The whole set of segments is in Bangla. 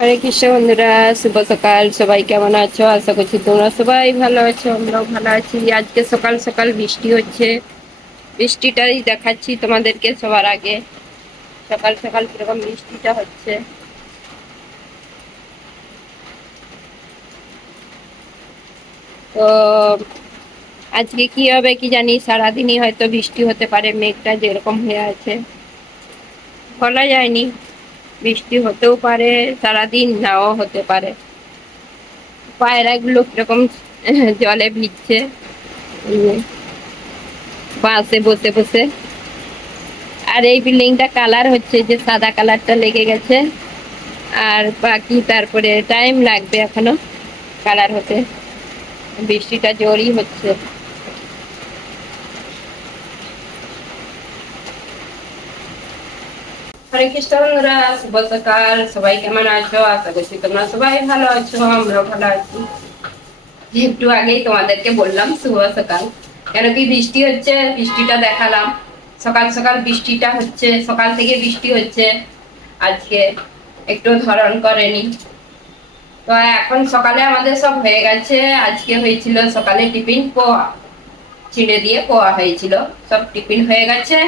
হরে কৃষ্ণ বন্ধুরা, শুভ সকাল। সবাই কেমন আছো? আশা করছি তোমরা সবাই ভালো আছো, আমরাও ভালো আছি। আজকে সকাল সকাল বৃষ্টি হচ্ছে। বৃষ্টিটাই দেখাচ্ছি তোমাদেরকে সবার আগে। সকাল সকাল কীরকম বৃষ্টিটা হচ্ছে। তো আজকে কি হবে কি জানি, সারাদিনই হয়তো বৃষ্টি হতে পারে, মেঘটা যেরকম হয়ে আছে। বলা যায়নি। বৃষ্টি হতেও পারে, সারাদিন নাও হতে পারে। পায়রাগুলো কীরকম জলে ভিজছে? বাসে বসে বসে। আর এই বিল্ডিংটা কালার হচ্ছে যে সাদা কালারটা লেগে গেছে। আর বাকি তারপরে টাইম লাগবে এখনও কালার হতে। বৃষ্টিটা জোরই হচ্ছে। হরে কৃষ্ণ বন্ধুরা সবাই কেমন আছো? আশা করছি তোমরা সবাই ভালো আছো, আমরাও ভালো আছি। একটু আগেই তোমাদেরকে বললাম শুভ সকাল কেন কি বৃষ্টি হচ্ছে, বৃষ্টিটা দেখালাম। সকাল সকাল বৃষ্টিটা হচ্ছে, সকাল থেকে বৃষ্টি হচ্ছে। আজকে একটু ধরন করেনি। তো এখন সকালে আমাদের সব হয়ে গেছে। আজকে হয়েছিল সকালে টিফিন পোয়া, ছিঁড়ে দিয়ে পোয়া হয়েছিল। সব টিফিন হয়ে গেছে।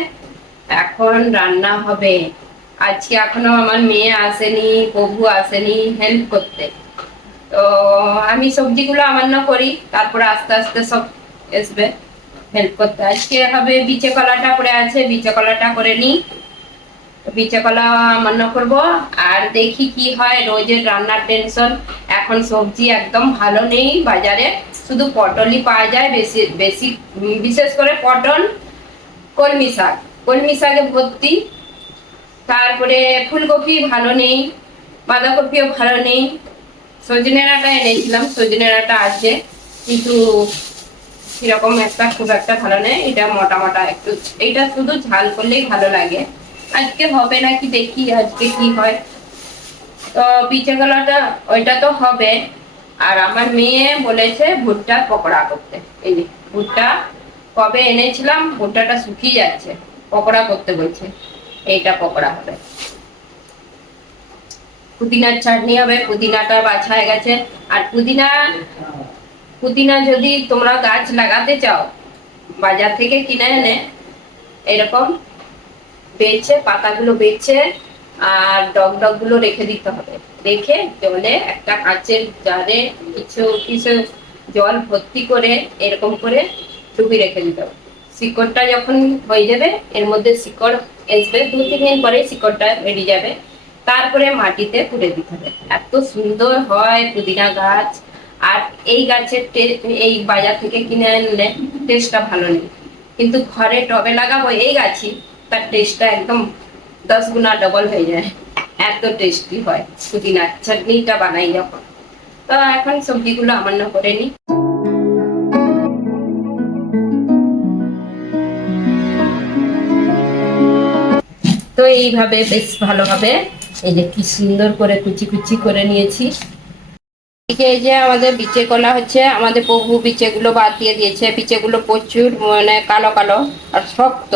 এখন রান্না হবে। আজকে এখনও আমার মেয়ে আসেনি প্রভু আসেনি হেল্প করতে। তো আমি সবজিগুলো আমান্য করি, তারপরে আস্তে আস্তে সব আসবে হেল্প করতে। আজকে হবে বিচে কলাটা পড়ে আছে, বিচে কলাটা করে নিই। বিচে কলা আমান্য করব, আর দেখি কি হয়, রোজের রান্নার টেনশন এখন সবজি একদম ভালো নেই বাজারে, শুধু পটলই পাওয়া যায়, বেশি বেশি বিশেষ করে পটল, কলমি শাক। কলমি শাকে ভর্তি তারপরে ফুলকপি ভালো নেই, বাঁধাকপিও ভালো নেই, সজনে ডাঁটা এনেছিলাম, সজনে ডাঁটা আছে, কিন্তু কীরকম একটা খুব একটা ভালো নেই, এটা মোটা মোটা একটু, এইটা শুধু ঝাল করলেই ভালো লাগে। আজকে হবে নাকি দেখি, আজকে কি হয়। তো পিঠে গলাটা ওইটা তো হবে, আর আমার মেয়ে বলেছে ভুট্টার পকোড়া করতে। এই যে, ভুট্টা কবে এনেছিলাম, ভুট্টাটা শুকিয়ে যাচ্ছে, পকোড়া করতে বলছে। এইটা পকোড়া হবে। পুদিনার চাটনি হবে, পুদিনাটা বাছা হয়ে গেছে। আর পুদিনা পুদিনা যদি তোমরা গাছ লাগাতে চাও, বাজার থেকে কিনে এনে এরকম বেছে, পাতাগুলো বেছে আর ডগ ডগগুলো রেখে দিতে হবে। রেখে জলে একটা কাঁচের জারে কিছু কিছু জল ভর্তি করে এরকম করে ডুবি রেখে দিতে হবে। শিকড়টা যখন হয়ে যাবে, এর মধ্যে শিকড় আসবে দু তিন দিন পরে শিকড়টা বেরিয়ে যাবে। তারপরে মাটিতে পুড়ে দিতে হবে। এত সুন্দর হয় পুদিনা গাছ। আর এই গাছের এই বাজার থেকে কিনে আনলে টেস্টটা ভালো নেই। কিন্তু ঘরে টবে লাগাবো এই গাছই, তার টেস্টটা একদম দশ গুণা ডবল হয়ে যায়। এত টেস্টি হয়। পুদিনার চাটনিটা বানাই যখন। তো এখন সবজিগুলো আমার না করে নিই। তো এইভাবে বেশ ভালোভাবে এই যে কি সুন্দর করে কুচি কুচি করে নিয়েছি। এই যে আমাদের বিচে কলা হচ্ছে, আমাদের প্রভু বিচেগুলো বাদ দিয়ে দিয়েছে। বিচেগুলো প্রচুর মানে কালো কালো আর শক্ত।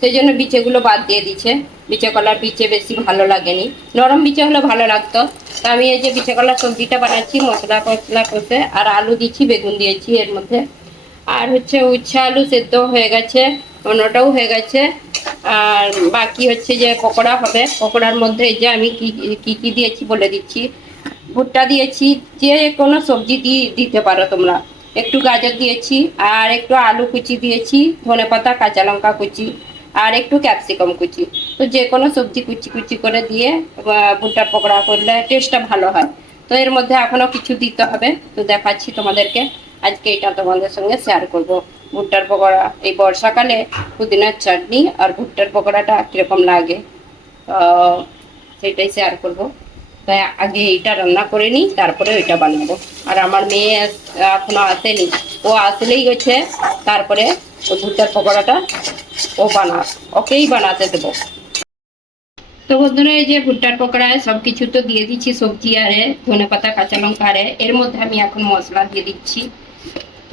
সেই জন্য বিচেগুলো বাদ দিয়ে দিচ্ছে বিচে কলার বিচে বেশি ভালো লাগেনি। নরম বিচে হলে ভালো লাগতো। তা আমি এই যে বিচে কলার সবজিটা বানাচ্ছি, মশলা কষলা কষে, আর আলু দিচ্ছি বেগুন দিয়েছি এর মধ্যে। আর হচ্ছে উচ্ছে আলু সেদ্ধ হয়ে গেছে। অন্যটাও হয়ে গেছে। আর বাকি হচ্ছে যে পকোড়া হবে। পকোড়ার মধ্যে যে আমি কি কি দিয়েছি বলে দিচ্ছি। ভুট্টা দিয়েছি, যে কোনো সবজি দিয়ে দিতে পারো তোমরা। একটু গাজর দিয়েছি, আর একটু আলু কুচি দিয়েছি, ধনে পাতা, কাঁচা লঙ্কা কুচি, আর একটু ক্যাপসিকাম কুচি। তো যে কোনো সবজি কুচি কুচি করে দিয়ে ভুট্টার পকোড়া করলে টেস্টটা ভালো হয়। তো এর মধ্যে এখনও কিছু দিতে হবে। তো দেখাচ্ছি তোমাদেরকে। আজকে এটা তোমাদের সঙ্গে শেয়ার করব। ভুট্টার পকোড়া। এই বর্ষাকালে পুদিনার চাটনি আর ভুট্টার পকোড়াটা কীরকম লাগে সেটাই শেয়ার করব। তাই আগে এইটা রান্না করে নিই, তারপরে ওইটা বানাবো। আর আমার মেয়ে এখনও আসেনি। ও আসলেই হচ্ছে তারপরে ও ভুট্টার পকোড়াটা ও বানা ওকেই বানাতে দেবো। তো বন্ধুরা, এই যে ভুট্টার পকোড়ায় সব কিছু তো দিয়ে দিচ্ছি, সবজি আরে ধনে পাতা কাঁচা লঙ্কা আরে, এর মধ্যে আমি এখন মশলা দিয়ে দিচ্ছি।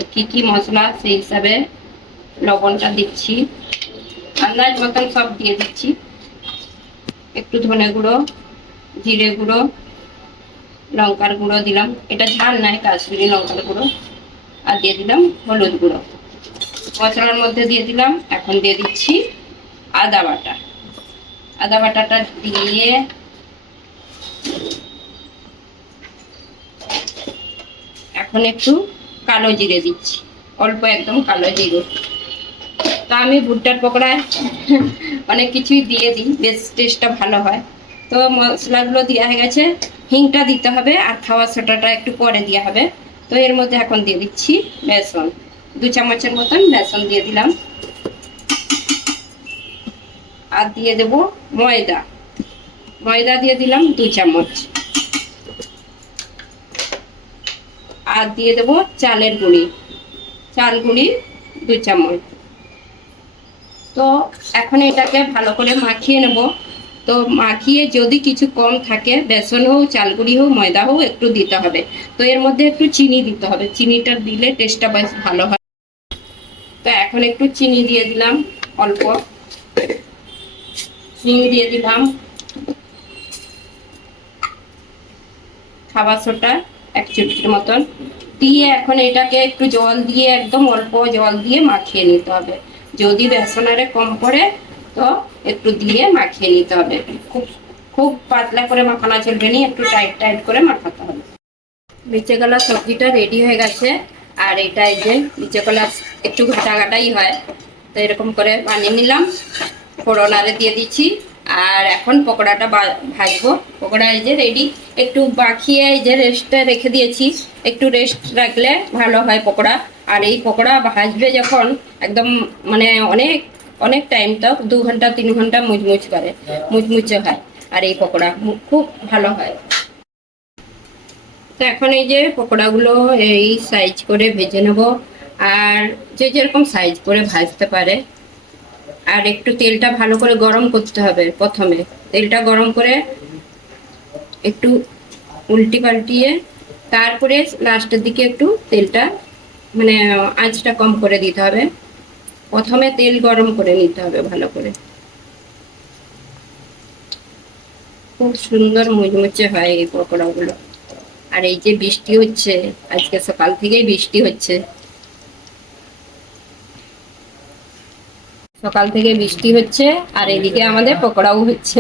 তো কী কী মশলা সেই হিসাবে লবণটা দিচ্ছি। আন্দাজ মতন সব দিয়ে দিচ্ছি। একটু ধনে গুঁড়ো, জিরে গুঁড়ো, লঙ্কার গুঁড়ো দিলাম। এটা ঝাল নাই কাশ্মীরি লঙ্কার গুঁড়ো। আর দিয়ে দিলাম হলুদ গুঁড়ো। মশলার মধ্যে দিয়ে দিলাম, এখন দিয়ে দিচ্ছি আদা বাটা। আদা বাটাটা দিয়ে এখন একটু কালো জিরে দিচ্ছি। অল্প একদম কালো জিরে। তা আমি ভুট্টার পকোড়ায় অনেক কিছুই দিয়ে দিই, বেশ টেস্টটা ভালো হয়। তো মশলাগুলো দেওয়া হয়ে গেছে। হিংটা দিতে হবে আর খাওয়ার সোটাটা একটু পরে দেওয়া হবে। তো এর মধ্যে এখন দিয়ে দিচ্ছি বেসন। দু চামচের মতন বেসন দিয়ে দিলাম। আর দিয়ে দেব ময়দা। ময়দা দিয়ে দিলাম দু চামচ। আর দিয়ে দেব চালের গুঁড়ি। চাল, গুঁড়ি দু চামচ। তো এখন এটাকে ভালো করে মাখিয়ে নেব। তো মাখিয়ে যদি কিছু কম থাকে, বেসন হোক চালগুড়ি হোক, ময়দা হোক, একটু দিতে হবে। তো এর মধ্যে একটু চিনি দিতে হবে। চিনিটা দিলে টেস্টটা বেশ ভালো হয়। তো এখন একটু চিনি দিয়ে দিলাম অল্প। চিনি দিয়ে দিলাম। খাবার সোটা। এক চুটকির মতন। দিয়ে এখন এটাকে একটু জল দিয়ে, একদম অল্প জল দিয়ে মাখিয়ে নিতে হবে। যদি বেসনারে কম পড়ে, তো একটু দিয়ে মাখিয়ে নিতে হবে। খুব খুব পাতলা করে মাখানো চলবে না, একটু টাইট টাইট করে মাখাতে হবে। নিচে গলা সবজিটা রেডি হয়ে গেছে। আর এটা এই যে নিচে গলা একটু ঘাটা ঘাটাই হয়। তো এরকম করে বানিয়ে নিলাম। ফোড়নারে দিয়ে দিচ্ছি। আর এখন পকোড়াটা ভাজবো। পকোড়া এই যে রেডি একটু মাখিয়ে এই যে রেস্টে রেখে দিয়েছি। একটু রেস্ট রাখলে ভালো হয় পকোড়া। আর এই পকোড়া ভাজবে যখন একদম মানে অনেক অনেক টাইম তক দু ঘণ্টা, তিন ঘণ্টা মুচমুচ করে, মুচমুচে হয়। আর এই পকোড়া খুব ভালো হয়। তো এখন এই যে পকোড়াগুলো এই সাইজ করে ভেজে নেব। আর যে যেরকম সাইজ করে ভাজতে পারে আর একটু তেলটা ভালো করে গরম করতে হবে প্রথমে। তেলটা গরম করে একটু উল্টি পাল্টিয়ে তারপরে লাস্টের দিকে একটু তেলটা মানে আঁচটা কম করে দিতে হবে। প্রথমে তেল গরম করে নিতে হবে ভালো করে। খুব সুন্দর মুচমুচে হয় এই পকোড়াগুলো। আর এই যে বৃষ্টি হচ্ছে, আজকে সকাল থেকেই বৃষ্টি হচ্ছে। সকাল থেকে বৃষ্টি হচ্ছে, আর এদিকে আমাদের পকোড়াও হচ্ছে।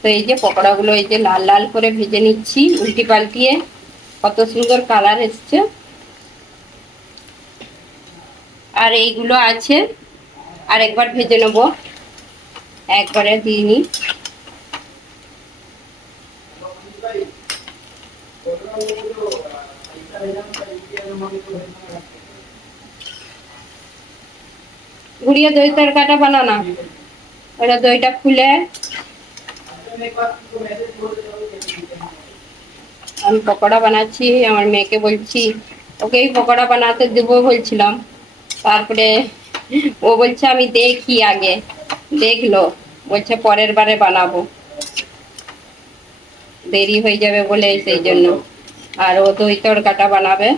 তো এই যে পকোড়াগুলো এই যে লাল লাল করে ভেজে নিচ্ছি, উল্টি পাল্টিয়ে। কত সুন্দর কালার এসছে। আর এইগুলো আছে আর একবার ভেজে নেব। একবারে দিয়ে নিই গুড়িয়ে দই তরকাটা বানানা। ওটা দইটা খুলে আমি পকোড়া বানাচ্ছি, আমার মেয়েকে বলছি, ওকেই পকোড়া বানাতে দেবো বলছিলাম। তারপরে ও বলছে, আমি দেখি আগে, দেখল। বলছে, পরের বারে বানাবো। দেরি হয়ে যাবে বলে সেই জন্য। আর ও দই তরকাটা বানাবে।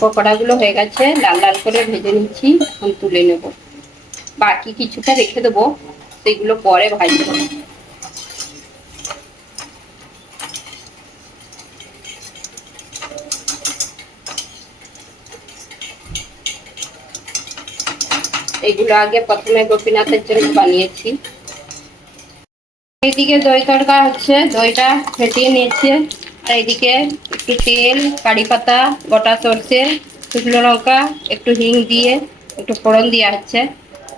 পকোড়াগুলো হয়ে গেছে, লাল লাল করে ভেজে নিচ্ছি, এখন তুলে নেব। বাকি কিছুটা রেখে দেবো, সেগুলো পরে ভাজবো। এগুলো আগে প্রথমে গোপীনাথের জন্য বানিয়েছি। এইদিকে দই তড়কা হচ্ছে, দইটা ফেটিয়ে নিয়েছে। আর এইদিকে একটু তেল, কারি পাতা, গোটা সর্ষে, শুকনো লঙ্কা, একটু হিং দিয়ে, একটু ফোড়ন দেওয়া হচ্ছে।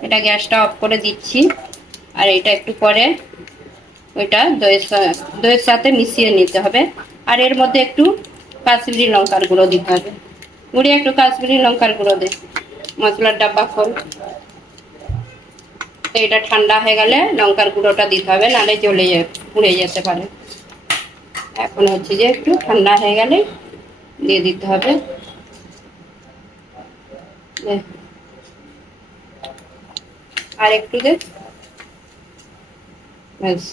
এটা গ্যাসটা অফ করে দিচ্ছি। আর এটা একটু পরে ওইটা দইয়ের দইয়ের সাথে মিশিয়ে নিতে হবে। আর এর মধ্যে একটু কাশ্মীরি লঙ্কার গুঁড়ো দিতে হবে। গুঁড়িয়ে একটু কাশ্মীরি লঙ্কার গুঁড়ো দে, মশলার ডাব্বা খোল। এটা ঠান্ডা হয়ে গেলে লঙ্কার গুঁড়োটা দিতে হবে, নাহলে জ্বলে যায় পুড়ে যেতে পারে। এখন হচ্ছে যে একটু ঠান্ডা হয়ে গেলে দিয়ে দিতে হবে। আর একটু দে। ব্যাস।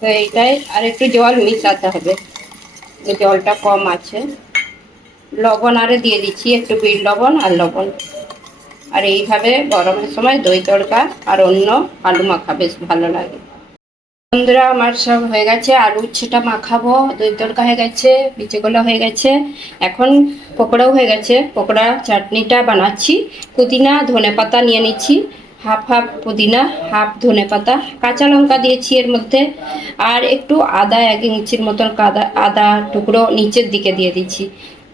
তো এইটাই। আর একটু জল মিশাতে হবে। জলটা কম আছে। লবণ আরে দিয়ে দিচ্ছি, একটু বিট লবণ আর লবণ। আর এইভাবে গরমের সময় দই তড়কা আর অন্য আলু মাখা বেশ ভালো লাগে। বন্ধুরা, আমার সব হয়ে গেছে আলু উচ্ছেটা মাখাবো। দই তড়কা হয়ে গেছে বিচেগুলো হয়ে গেছে। এখন পকোড়াও হয়ে গেছে, পকোড়া চাটনিটা বানাচ্ছি। পুদিনা, ধনে পাতা নিয়ে নিচ্ছি, হাফ হাফ পুদিনা, হাফ ধনে পাতা, কাঁচা লঙ্কা দিয়েছি এর মধ্যে, আর একটু আদা এক ইঞ্চির মতন কাদা, আদা টুকরো নিচের দিকে দিয়ে দিচ্ছি।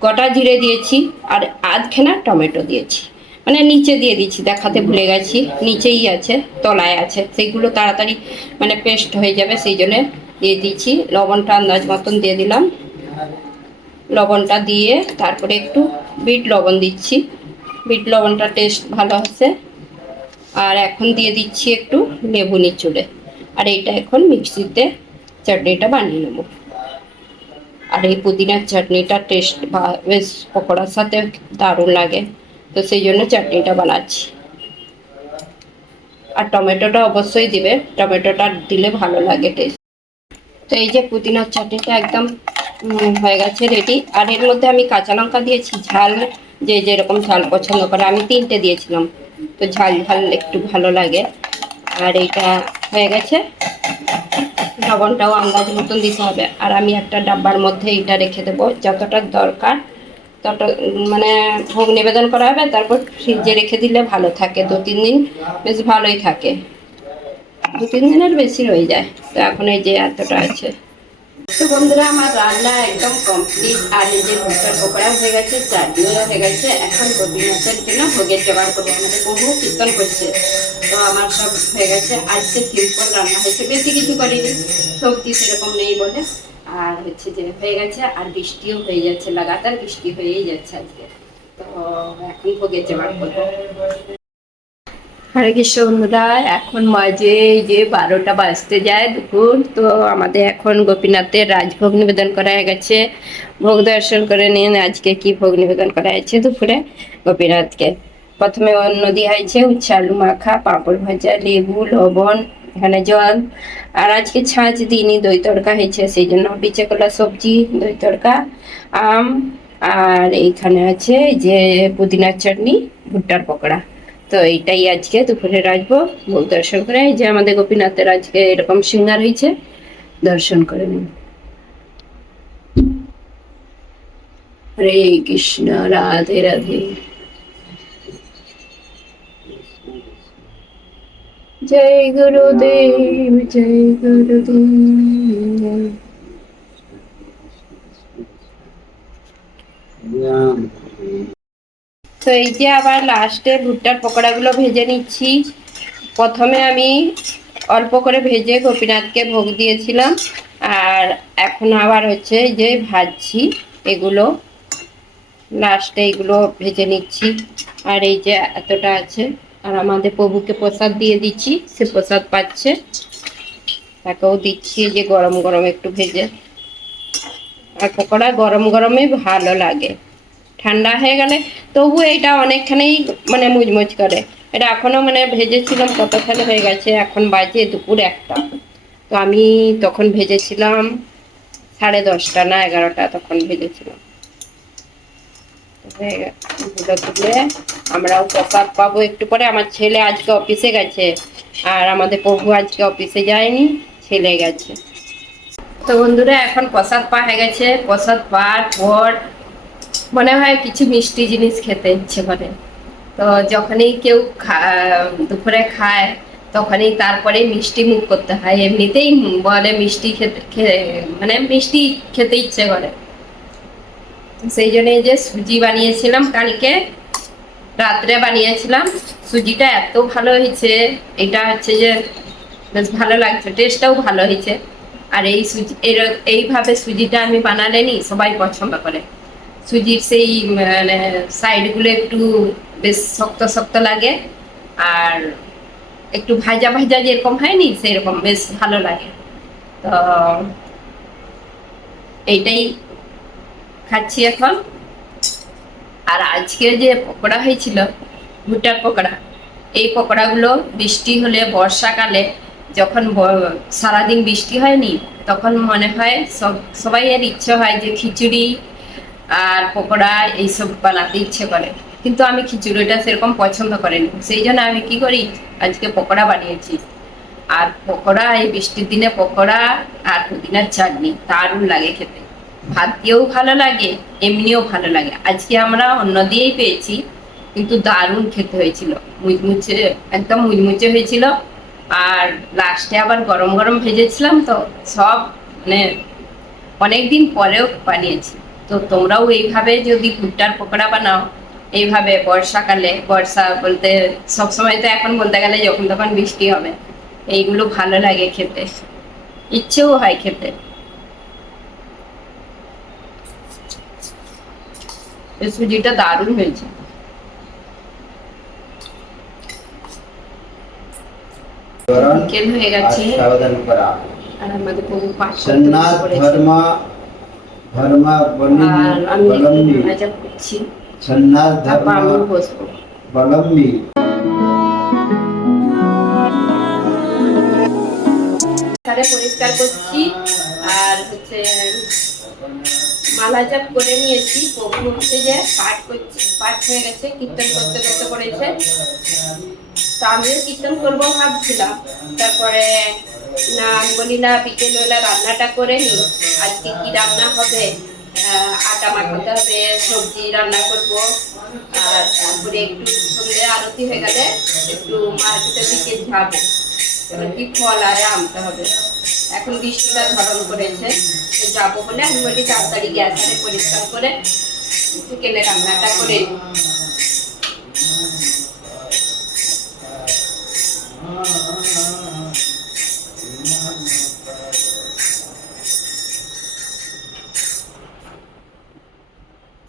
গোটা জিরে দিয়েছি আর আধখানা টমেটো দিয়েছি। মানে নিচে দিয়ে দিচ্ছি দেখাতে ভুলে গেছি। নিচেই আছে, তলায় আছে। সেইগুলো তাড়াতাড়ি মানে পেস্ট হয়ে যাবে, সেই জন্যে দিয়ে দিচ্ছি লবণটা আন্দাজ মতন দিয়ে দিলাম। লবণটা দিয়ে তারপরে একটু বিট লবণ দিচ্ছি। বিট লবণটা টেস্ট ভালো হচ্ছে আর এখন দিয়ে দিচ্ছি একটু লেবু নিচুড়ে। আর এইটা এখন মিক্সিতে চাটনিটা বানিয়ে নেব। আর এই পুদিনার চাটনিটা টেস্ট বা বেশ পকোড়ার সাথে দারুণ লাগে। তো সেই জন্য চাটনিটা বানাচ্ছি। আর টমেটোটা অবশ্যই দিবে। টমেটোটা দিলে ভালো লাগে টেস্ট তো এই যে পুদিনার চাটনিটা একদম হয়ে গেছে রেডি আর এর মধ্যে আমি কাঁচা লঙ্কা দিয়েছি। ঝাল যে যেরকম ঝাল পছন্দ করে। আমি তিনটে দিয়েছিলাম। তো ঝাল ঝাল একটু ভালো লাগে। আর এইটা হয়ে গেছে। লবণটাও আন্দাজ মতন দিতে হবে। আর আমি একটা ডাব্বার মধ্যে এটা রেখে দেবো, যতটা দরকার তত মানে ভোগ নিবেদন করা হবে, তারপর ফ্রিজে রেখে দিলে ভালো থাকে। দু তিন দিন বেশ ভালোই থাকে। দু তিন দিনের বেশি রয়ে যায়। তো এখন এই যে এতটা আছে। তো বন্ধুরা, আমার রান্না একদম কমপ্লিট আর এই যে ভুট্টার পকোড়া হয়ে গেছে, চাটনিও হয়ে গেছে। এখন গোপীনাথের জন্য ভোগের জোগাড় করব। আমাদের বহু কীর্তন করছে। তো আমার সব হয়ে গেছে। আজকে সিম্পল রান্না হয়েছে। বেশি কিছু করিনি। সবজি সেরকম নেই বলে। আর হচ্ছে যে হয়ে গেছে, আর বৃষ্টিও হয়ে যাচ্ছে। লাগাতার বৃষ্টি হয়েই যাচ্ছে আজকে। তো এখন ভোগের জোগাড় করব। হরে কৃষ্ণ বন্ধুরা এখন মাঝে যে বারোটা বাজতে যায় দুপুর, তো আমাদের এখন গোপীনাথের রাজভোগ নিবেদন করা হয়ে গেছে। ভোগ দর্শন করে নিন, আজকে কি ভোগ নিবেদন করা হয়েছে দুপুরে গোপীনাথকে। প্রথমে অন্ন দেওয়া হয়েছে উচ্ছে আলু মাখা, পাঁপড় ভাজা, লেবু, লবণ, এখানে জল। আর আজকে ছাঁচ দিইনি দই তড়কা হয়েছে, সেই জন্য পিচে কলা সবজি, দই তড়কা, আম, আর এইখানে আছে যে পুদিনার চাটনি, ভুট্টার পকোড়া। তো এইটাই আজকে দুপুরে রাখব ভোগ দর্শন করে এই যে আমাদের গোপীনাথের আজকে এরকম সিঙ্গার হয়েছে, দর্শন করে নিন। হরে কৃষ্ণ, রাধে রাধে। জয় গুরুদেব জয় গুরুদেব। তো এই যে আবার লাস্টে ভুট্টার পকোড়াগুলো ভেজে নিচ্ছি। প্রথমে আমি অল্প করে ভেজে গোপীনাথকে ভোগ দিয়েছিলাম। আর এখন আবার হচ্ছে যে ভাজছি এগুলো। লাস্টে এগুলো ভেজে নিচ্ছি। আর এই যে এতটা আছে, আর আমাদের প্রভুকে প্রসাদ দিয়ে দিচ্ছি, সে প্রসাদ পাচ্ছে। তাকেও দিচ্ছি যে গরম গরম একটু ভেজে। আর পকোড়া গরম গরমে ভালো লাগে। ঠান্ডা হয়ে গেলে তবু এটা অনেকখানেই মানে মুচমুচ করে। এটা এখনও মানে ভেজেছিলাম, কতখানি হয়ে গেছে, এখন বাজে দুপুর একটা। তো আমি তখন ভেজেছিলাম সাড়ে দশটা না এগারোটা তখন ভেজেছিলাম। আমরাও প্রসাদ পাবো। একটু পরে আমার ছেলে আজকে অফিসে গেছে, আর আমাদের প্রভু আজকে অফিসে যায়নি, ছেলে গেছে। তো বন্ধুরা, এখন প্রসাদ পাওয়া হয়ে গেছে। প্রসাদ পাওয়ার পর মনে হয় কিছু মিষ্টি জিনিস খেতে ইচ্ছে করে। তো যখনই কেউ দুপুরে খায়, তখনই তারপরে মিষ্টি মুখ করতে হয়। এমনিতেই বলে মিষ্টি খেতে মানে মিষ্টি খেতে ইচ্ছে করে। সেই জন্য যে সুজি বানিয়েছিলাম কালকে, রাত্রে বানিয়েছিলাম, সুজিটা এত ভালো হয়েছে। এটা হচ্ছে যে বেশ ভালো লাগছে টেস্টটাও ভালো হয়েছে। আর এই সুজি এইভাবে সুজিটা আমি বানালে নি সবাই পছন্দ করে। সুজির সেই মানে সাইডগুলো একটু বেশ শক্ত শক্ত লাগে। আর একটু ভাজা ভাজা যেরকম হয়নি, সেরকম বেশ ভালো লাগে। তো এইটাই খাচ্ছি এখন। আর আজকে যে পকোড়া হয়েছিল, ভুট্টার পকোড়া, এই পকোড়াগুলো বৃষ্টি হলে বর্ষাকালে যখন সারাদিন বৃষ্টি হয়নি, তখন মনে হয় সব, সবাই এর ইচ্ছে হয় যে খিচুড়ি আর পকোড়া এইসব বানাতে ইচ্ছে করে। কিন্তু আমি খিচুড়িটা সেরকম পছন্দ করিনি। সেই জন্য আমি কি করি, আজকে পকোড়া বানিয়েছি। আর পকোড়া, এই বৃষ্টির দিনে পকোড়া আর পুদিনার চাটনি দারুণ লাগে খেতে। ভাত দিয়েও ভালো লাগে, এমনিও ভালো লাগে। আজকে আমরা অন্য দিয়েই পেয়েছি, কিন্তু দারুণ খেতে হয়েছিল। মুচমুচে, একদম মুচমুচে হয়েছিল। আর লাস্টে আবার গরম গরম ভেজেছিলাম তো, সব মানে অনেকদিন পরেও বানিয়েছি। তো তোমরাও এইভাবে যদি ভুট্টার পকোড়া বানাও এইভাবে বর্ষাকালে বর্ষা বলতে সবসময় তো এখন বলতে গেলে যখন তখন বৃষ্টি হবে এইগুলো ভালো লাগে খেতে ইচ্ছেও হয় খেতে। সুজিটা দারুণ হয়েছে। কেন হয়ে গেছে? আর আমাদের বহু পাঁচ ধর্ম ભરમાં બની બલમની સન્નાસ ધર્મ બલમની সাথে পরিষ্কার করছি। আর হচ্ছে মালা চাপ করে নিয়েছি। প্রভু হচ্ছে যে পাঠ করছি পাঠ হয়ে গেছে কীর্তন করতে করতে পড়েছে তো আমিও কীর্তন করব ভাবছিলাম। তারপরে না আমি বলি না বিকেলবেলা রান্নাটা করে নি আজকে কি রান্না হবে আটা মাখাতে হবে সবজি রান্না করব আর তারপরে একটু সন্ধ্যে আরতি হয়ে গেলে একটু মার্কেটের দিকে যাব এবার কি ফল আরে আনতে হবে এখন বৃষ্টিটা ধরন করেছে যাব বলে আমি বলি তাড়াতাড়ি গ্যাস আরে পরিষ্কার করে বিকেলে রান্নাটা করে নিই।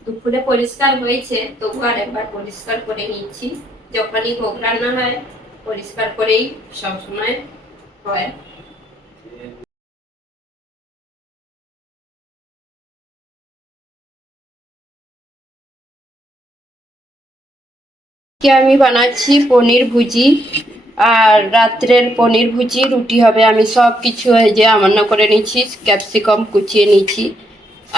দুপুরে পরিষ্কার হয়েছে, তবু আর একবার পরিষ্কার করে নিচ্ছি। যখনই ভোগ রান্না হয়, পরিষ্কার করেই সবসময় হয়। আমি বানাচ্ছি পনির ভুজি, আর রাত্রের পনির ভুজি, রুটি হবে। আমি সব কিছু এই যে আমান্য করে নিচ্ছি, ক্যাপসিকাম কুচিয়ে নিচ্ছি।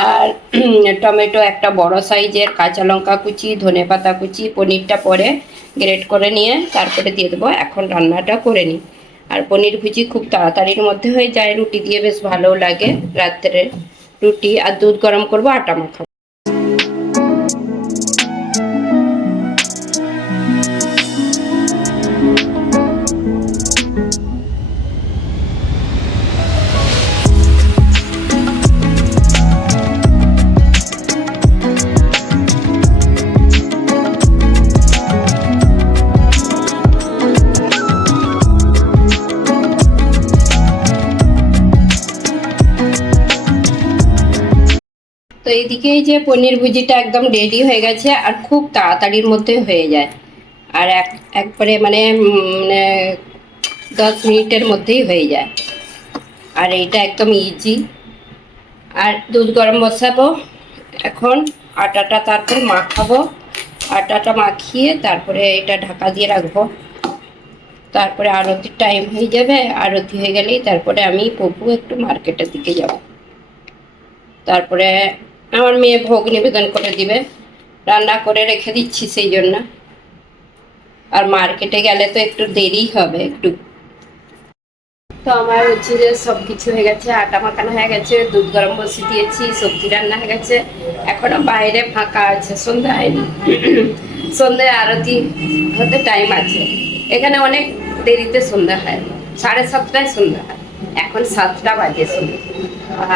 আর টমেটো একটা বড় সাইজের কাঁচা লঙ্কা কুচি, ধনে পাতা কুচি, পনিরটা পরে গ্রেট করে নিয়ে তারপরে দিয়ে দেবো। এখন রান্নাটা করে নিই। আর পনির ভুজি খুব তাড়াতাড়ির মধ্যে হয়ে যায়। রুটি দিয়ে বেশ ভালো লাগে রাত্রে। রুটি আর দুধ গরম করব, আটা মাখাবো। তো এইদিকে যে পনির ভুজিটা একদম রেডি হয়ে গেছে আর খুব তাড়াতাড়ির মধ্যে হয়ে যায়। আর এক, একবারে মানে মানে দশ মিনিটের মধ্যেই হয়ে যায়। আর এইটা একদম ইজি আর দুধ গরম বসাবো। এখন আটাটা তারপর মাখাবো। আটাটা মাখিয়ে তারপরে এটা ঢাকা দিয়ে রাখব। তারপরে আরতির টাইম হয়ে যাবে। আরতি হয়ে গেলেই তারপরে আমি পপু একটু মার্কেটের দিকে যাব। তারপরে আমার মেয়ে ভোগ নিবেদন করে দিবে। রান্না করে রেখে দিচ্ছি সেই জন্য। আর মার্কেটে গেলে তো একটু দেরি হবে একটু। তো আমার হচ্ছে যে সব কিছু হয়ে গেছে, আটা মাখানো হয়ে গেছে, দুধ গরম বসিয়ে দিয়েছি, সবজি রান্না হয়ে গেছে। এখনও বাইরে ফাঁকা আছে, সন্ধ্যা হয়নি। সন্ধ্যায় আরতি হতে টাইম আছে। এখানে অনেক দেরিতে সন্ধ্যা হয়। সাড়ে সাতটায় সন্ধ্যা হয়। এখন সাতটা বাজে সন্ধ্যা।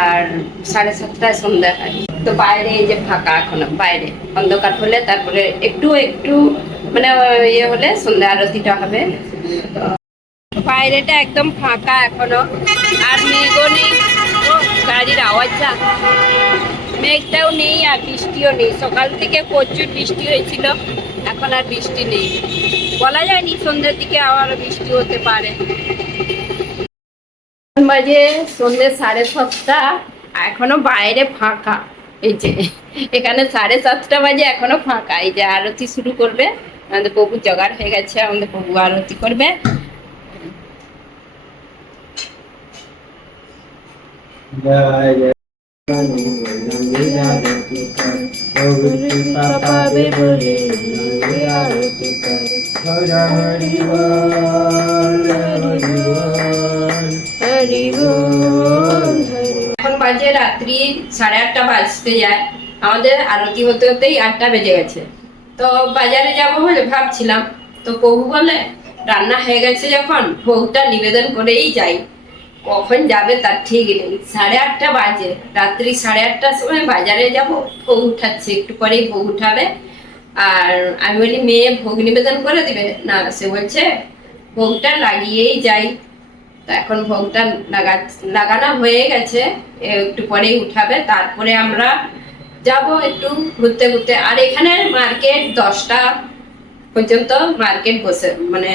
আর সাড়ে সাতটায় সন্ধ্যা হয়। তো বাইরে যে ফাঁকা এখনও, বাইরে। অন্ধকার হলে তারপরে একটু একটু মানে ইয়ে হলে সন্ধ্যা আরতিটা হবে। বাইরেটা একদম ফাঁকা এখনও। আর মেঘও নেই। গাড়ির আওয়াজ যা। মেঘটাও নেই আর বৃষ্টিও নেই। সকাল থেকে প্রচুর বৃষ্টি হয়েছিল। এখন আর বৃষ্টি নেই। বলা যায়নি সন্ধ্যের দিকে আবার বৃষ্টি হতে পারে। বাজে সন্ধ্যে সাড়ে সাতটা। এখনও বাইরে ফাঁকা। এই যে, এখানে সাড়ে সাতটা বাজে এখনও ফাঁকা। এই যে আরতি শুরু করবে, আমাদের প্রভু জোগাড় হয়ে গেছে, আমাদের প্রভু আরতি করবে। হরিব বাজে রাত্রি সাড়ে আটটা বাজতে যায়। আমাদের আরতি হতে হতেই আটটা বেজে গেছে। তো বাজারে যাব বলে ভাবছিলাম, তো প্রভু বলে, রান্না হয়ে গেছে যখন, ভোগটা নিবেদন করেই যাই। কখন যাবে তার ঠিক নেই। সাড়ে আটটা বাজে, রাত্রি সাড়ে আটটার সময় বাজারে যাব। ভোগ উঠাচ্ছে, একটু পরেই ভোগ উঠাবে। আর আমি বলি, মেয়ে ভোগ নিবেদন করে দিবে? না, সে বলছে, ভোগটা লাগিয়েই যাই। তো এখন ভোগটা লাগা লাগানো হয়ে গেছে। একটু পরেই উঠাবে, তারপরে আমরা যাব একটু ঘুরতে ঘুরতে। আর এখানে মার্কেট দশটা পর্যন্ত মার্কেট বসে মানে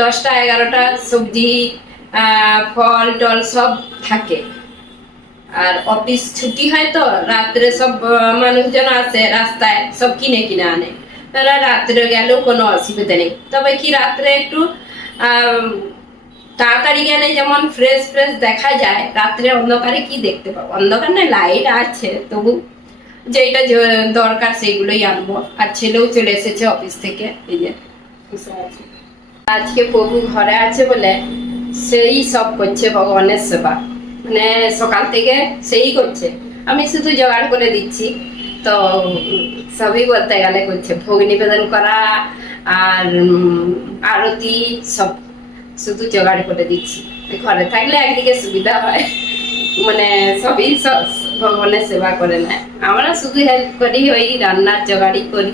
দশটা, এগারোটা সবজি ফল, টল সব থাকে। আর অফিস ছুটি হয় তো, রাত্রে সব মানুষজন আসে রাস্তায়, সব কিনে কিনে আনে। তারা রাত্রে গেলেও কোনো অসুবিধা নেই। তবে কি রাত্রে একটু তাড়াতাড়ি গেলে যেমন ফ্রেশ ফ্রেশ দেখা যায়, রাত্রে অন্ধকারে কি দেখতে পাবো? অন্ধকার না লাইট আছে, তবু যেটা দরকার সেইগুলোই আনব। আর ছেলেও চলে এসেছে অফিস থেকে, এই যে। আজকে প্রভু ঘরে আছে বলে সেই সব করছে ভগবানের সেবা। মানে সকাল থেকে সেই করছে। আমি শুধু জোগাড় করে দিচ্ছি। তো সবই বলতে গেলে করছে। ভোগ নিবেদন করা আর আরতি সব। শুধু জোগাড় করে দিচ্ছি। ঘরে থাকলে একদিকে সুবিধা হয়। মানে সবই সব ভগবানের সেবা করে নেয়। আমরা শুধু হেল্প করি, ওই রান্নার জোগাড়ি করি।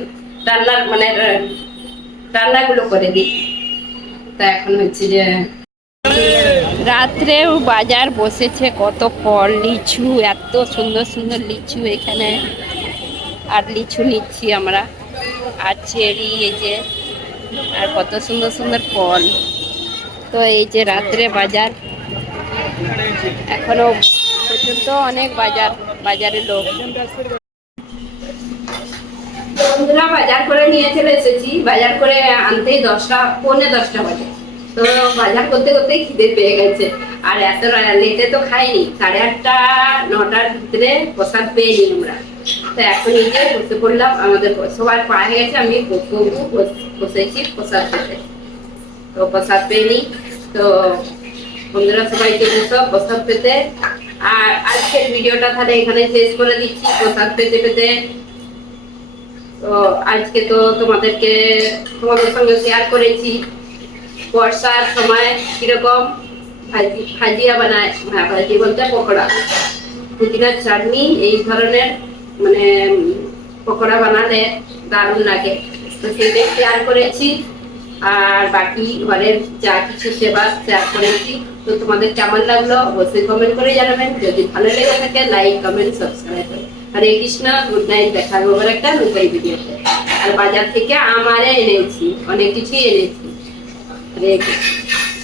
রান্নার মানে রান্নাগুলো করে দিই। তা এখন হচ্ছে যে রাত্রেও বাজার বসেছে কত ফল, লিচু, এত সুন্দর সুন্দর লিচু এখানে। আর লিচু নিচ্ছি আমরা। আর চেরি এই যে, আর কত সুন্দর সুন্দর ফল। তো এই যে রাত্রে বাজার, এখনও পর্যন্ত অনেক বাজার বাজারে লোক। বন্ধুরা, বাজার করে নিয়ে চলে এসেছি। বাজার করে আনতেই দশটা, পৌনে দশটা বাজে। তো বাজার করতে করতে খিদে পেয়ে গেছে। আর এত লেটে তো খাইনি। সাড়ে আটটা, নটার ভিতরে প্রসাদ পেয়ে নিই আমরা। তো এখন এই যে বসে পড়লাম। আমাদের সবার পায়ে গেছে। আমি বসেছি প্রসাদ পেতে তো প্রসাদ পেয়ে তো বন্ধুরা সবাইকে বসো প্রসাদ পেতে। আর আজকের ভিডিওটা তাহলে এখানে শেষ করে দিচ্ছি প্রসাদ পেতে পেতে। তো আজকে তো তোমাদেরকে, তোমাদের সঙ্গে শেয়ার করেছি, বর্ষার সময় কীরকম ভাজি, ভাজিয়া বানায় হ্যাঁ ভাজি বলতে পকোড়া। পুদিনার চাটনি, এই ধরনের মানে পকোড়া বানালে দারুণ লাগে। তো সেটাই শেয়ার করেছি। আর বাকি ঘরের যা কিছু সেবা শেয়ার করেছি, তো তোমাদের কেমন লাগল অবশ্যই কমেন্ট করে জানাবেন। যদি ভালো লেগে থাকে লাইক কমেন্ট সাবস্ক্রাইব করুন হরে কৃষ্ণ গুড নাইট দেখা হবে একটা নতুন ভিডিওতে আর বাজার থেকে আমারে এনেছি, অনেক কিছুই এনেছি। হরে কৃষ্ণ।